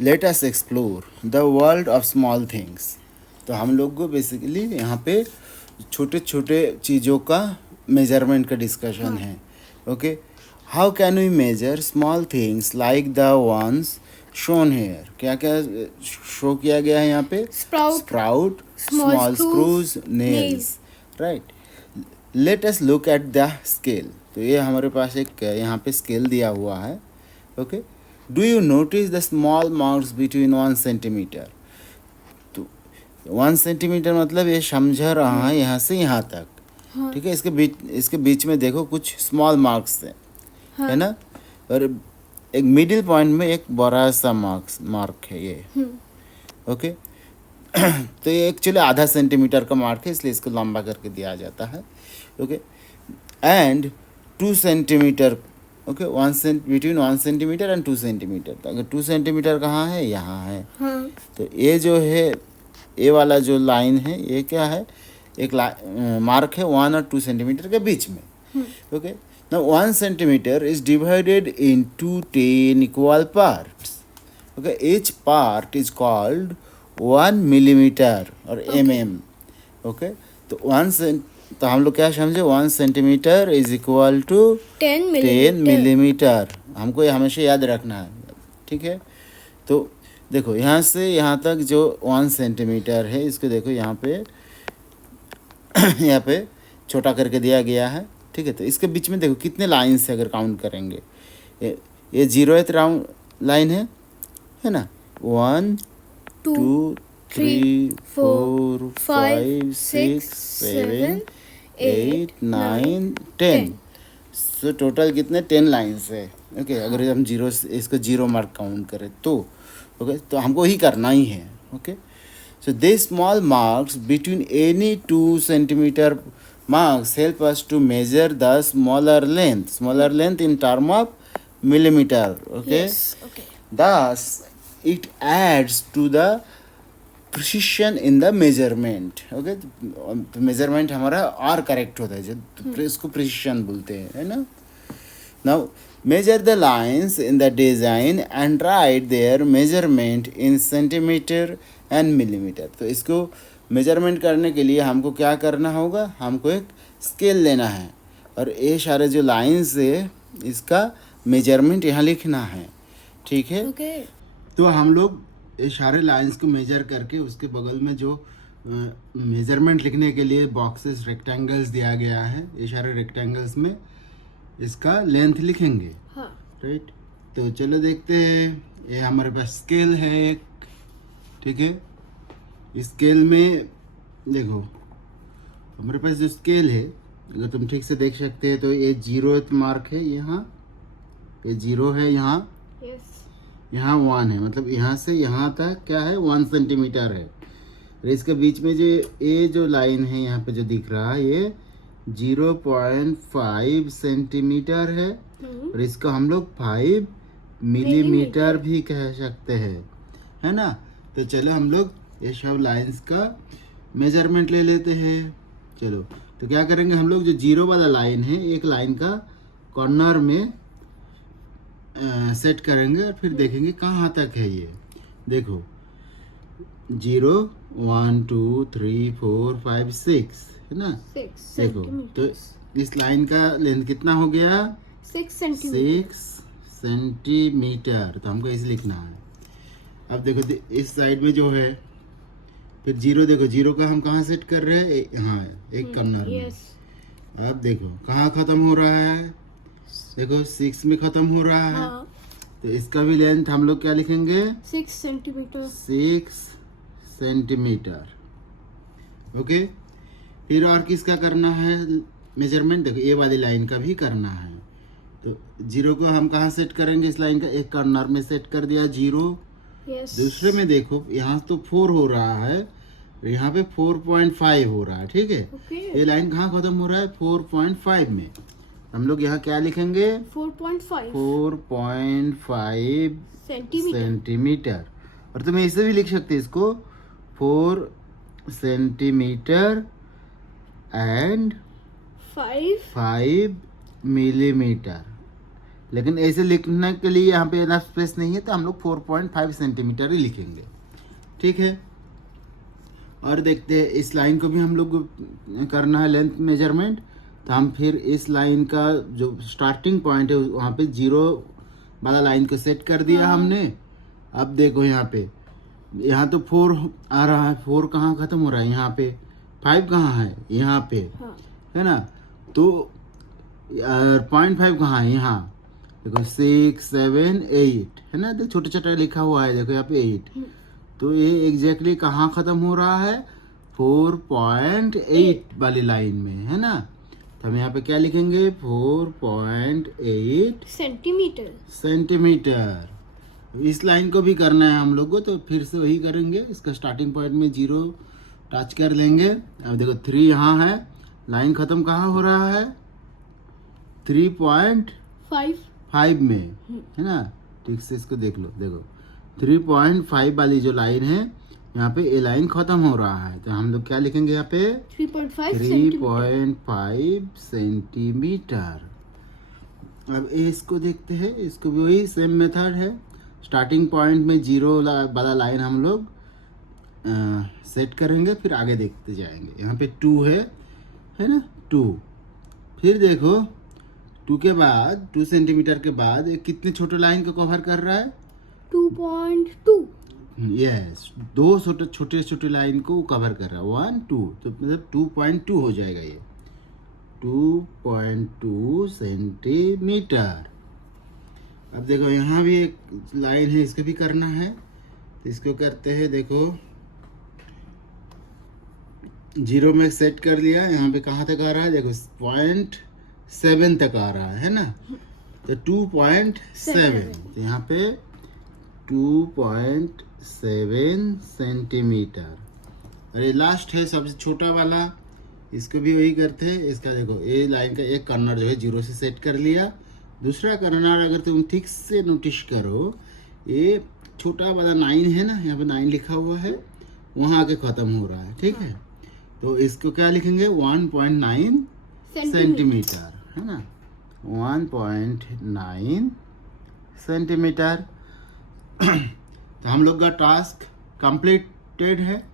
Let us explore the world of small things. तो हम लोग को बेसिकली यहाँ पे छोटे छोटे चीज़ों का मेजरमेंट का डिस्कशन है। Okay, how can we measure small things like the ones shown here. क्या क्या शो किया गया है यहाँ पे? Sprout, Small small screws, screws, nails, right. Let us look at the scale. तो ये हमारे पास एक यहाँ पे स्केल दिया हुआ है। Okay, do you notice the small marks between 1 centimetre. तो 1 सेंटीमीटर मतलब ये समझ रहा है यहाँ से यहाँ तक, ठीक है। इसके बीच में देखो कुछ स्मॉल मार्क्स है ना, और एक मिडिल पॉइंट में एक बड़ा सा मार्क है ये। ओके तो ये एक्चुअली आधा सेंटीमीटर का मार्क है, इसलिए इसको लंबा करके दिया जाता है। Okay, and 2 centimetre. Okay, between 1 centimetre and 2 centimetre. तो अगर 2 सेंटीमीटर कहाँ है? यहाँ है। तो ये जो है, ये वाला जो लाइन है, ये क्या है? एक मार्क है 1 और 2 सेंटीमीटर के बीच में। Okay, now 1 centimetre is divided into 10 equal parts. Okay, each part is called 1 millimeter और mm. Okay, तो तो हम लोग क्या समझे? 1 centimetre is equal to 10 millimetre. हमको ये हमेशा याद रखना है, ठीक है। तो देखो यहाँ से यहाँ तक जो 1 सेंटीमीटर है, इसको देखो यहाँ पे यहाँ पे छोटा करके दिया गया है, ठीक है। तो इसके बीच में देखो कितने लाइन से अगर काउंट करेंगे, ये 0th राउंड लाइन है ना। 1 2 3 4 5 6 7 8 9 10। सो टोटल कितने? 10 लाइन्स है। ओके, अगर हम इसको 0 मार्क काउंट करें तो ओके, तो हमको ही करना ही है। Okay, so these small marks between any 2 centimeter marks help us to measure the smaller length in term of millimeter. Okay, Yes. Okay. thus it adds to the precision in the measurement. Okay, तो measurement हमारा और correct होता है, जो इसको precision बोलते हैं, है ना। Now measure the lines in the design and right there measurement in centimetre and millimetre. तो इसको मेजरमेंट करने के लिए हमको क्या करना होगा? हमको एक स्केल लेना है और ये सारे जो लाइन्स है इसका मेजरमेंट यहाँ लिखना है, ठीक है। Okay. तो हम लोग ये सारे लाइंस को मेजर करके उसके बगल में जो मेजरमेंट लिखने के लिए बॉक्सेस, रेक्टेंगल्स दिया गया है, ये सारे रेक्टेंगल्स में इसका लेंथ लिखेंगे। राइट, तो चलो देखते हैं। ये हमारे पास स्केल है एक, ठीक है। इस स्केल में देखो हमारे पास जो स्केल है, अगर तुम ठीक से देख सकते हैं तो ये 0th मार्क है यहाँ, ये 0 है यहाँ, यहाँ 1 है, मतलब यहाँ से यहाँ तक क्या है? 1 सेंटीमीटर है। और इसके बीच में जो ये जो लाइन है यहाँ पे जो दिख रहा है, ये 0.5 सेंटीमीटर है और इसको हम लोग 5 मिलीमीटर भी कह सकते हैं, है ना। तो चलो हम लोग ये सब लाइंस का मेजरमेंट ले लेते हैं। चलो, तो क्या करेंगे हम लोग? जो 0 वाला लाइन है, एक लाइन का कॉर्नर में सेट करेंगे और फिर देखेंगे कहाँ तक है ये। देखो 0 1 2 3 4 5 6 है ना। देखो तो इस लाइन का लेंथ कितना हो गया? 6 सेंटीमीटर। तो हमको इसे लिखना है। अब देखो इस साइड में जो है, फिर 0 देखो, 0 का हम कहाँ सेट कर रहे हैं? यहाँ एक कॉर्नर में। अब देखो कहाँ ख़त्म हो रहा है? देखो 6 में ख़त्म हो रहा है। तो इसका भी लेंथ हम लोग क्या लिखेंगे? 6 सेंटीमीटर। 6 सेंटीमीटर। ओके, फिर और किसका करना है मेजरमेंट? देखो ये वाली लाइन का भी करना है। तो 0 को हम कहाँ सेट करेंगे? इस लाइन का एक कॉर्नर में सेट कर दिया 0। दूसरे में देखो यहाँ तो 4 हो रहा है, यहाँ पे 4.5 हो रहा है, ठीक है। ये लाइन कहाँ खत्म हो रहा है? 4.5 में। हम लोग यहाँ क्या लिखेंगे? 4.5 सेंटीमीटर। और तुम इसे भी लिख सकते इसको 4 सेंटीमीटर एंड 5 मिलीमीटर। लेकिन ऐसे लिखने के लिए यहाँ पे इतना स्पेस नहीं है, तो हम लोग 4.5 सेंटीमीटर ही लिखेंगे, ठीक है। और देखते हैं इस लाइन को भी हम लोग करना है लेंथ मेजरमेंट। तो हम फिर इस लाइन का जो स्टार्टिंग पॉइंट है वहाँ पे 0 वाला लाइन को सेट कर दिया हमने। अब देखो यहाँ पे, यहाँ तो 4 आ रहा है, 4 कहाँ ख़त्म हो रहा है, यहाँ पे 5 कहाँ है, यहाँ पे है ना। तो 0.5 कहाँ है, यहाँ देखो 6, 7, 8 है ना। तो छोटा छोटा लिखा हुआ है, देखो यहाँ पे 8। तो ये एग्जैक्टली कहाँ ख़त्म हो रहा है, 4.8 वाली लाइन में, है ना। तो हम यहाँ पे क्या लिखेंगे, 4.8 सेंटीमीटर। इस लाइन को भी करना है हम लोग को, तो फिर से वही करेंगे। इसका स्टार्टिंग पॉइंट में 0 टच कर लेंगे। अब देखो 3 यहाँ है, लाइन ख़त्म कहाँ हो रहा है, 3.5 में, है ना। ठीक से इसको देख लो, देखो 3.5 वाली जो लाइन है यहाँ पे ये लाइन ख़त्म हो रहा है। तो हम लोग क्या लिखेंगे यहाँ पे, 3.5 सेंटीमीटर। अब इसको देखते हैं, इसको भी वही सेम मेथड है। स्टार्टिंग पॉइंट में 0 वाला लाइन हम लोग सेट करेंगे, फिर आगे देखते जाएंगे। यहाँ पे 2 है ना, 2। फिर देखो 2 के बाद 2 सेंटीमीटर के बाद ये कितने छोटे लाइन को कवर कर रहा है, 2.2। यस, 2 छोटे छोटे लाइन को कवर कर रहा है, 1, 2। तो मतलब 2.2 हो जाएगा ये, 2.2 सेंटीमीटर। अब देखो यहाँ भी एक लाइन है, इसको भी करना है। तो इसको करते हैं, देखो 0 में सेट कर लिया। यहाँ पे कहाँ तक आ रहा है, देखो 0.7 तक आ रहा है ना। तो 2.7, तो यहाँ पे 2.7 सेंटीमीटर। अरे लास्ट है सबसे छोटा वाला, इसको भी वही करते हैं। इसका देखो ये लाइन का एक कर्नर जो है 0 से सेट कर लिया। दूसरा कर्नर अगर तुम ठीक से नोटिस करो, ये छोटा वाला 9 है ना, यहाँ पे 9 लिखा हुआ है, वहाँ आके ख़त्म हो रहा है, ठीक है। तो इसको क्या लिखेंगे, 1.9 सेंटीमीटर, है ना, 1.9 सेंटीमीटर। तो हम लोग का टास्क कंप्लीटेड है।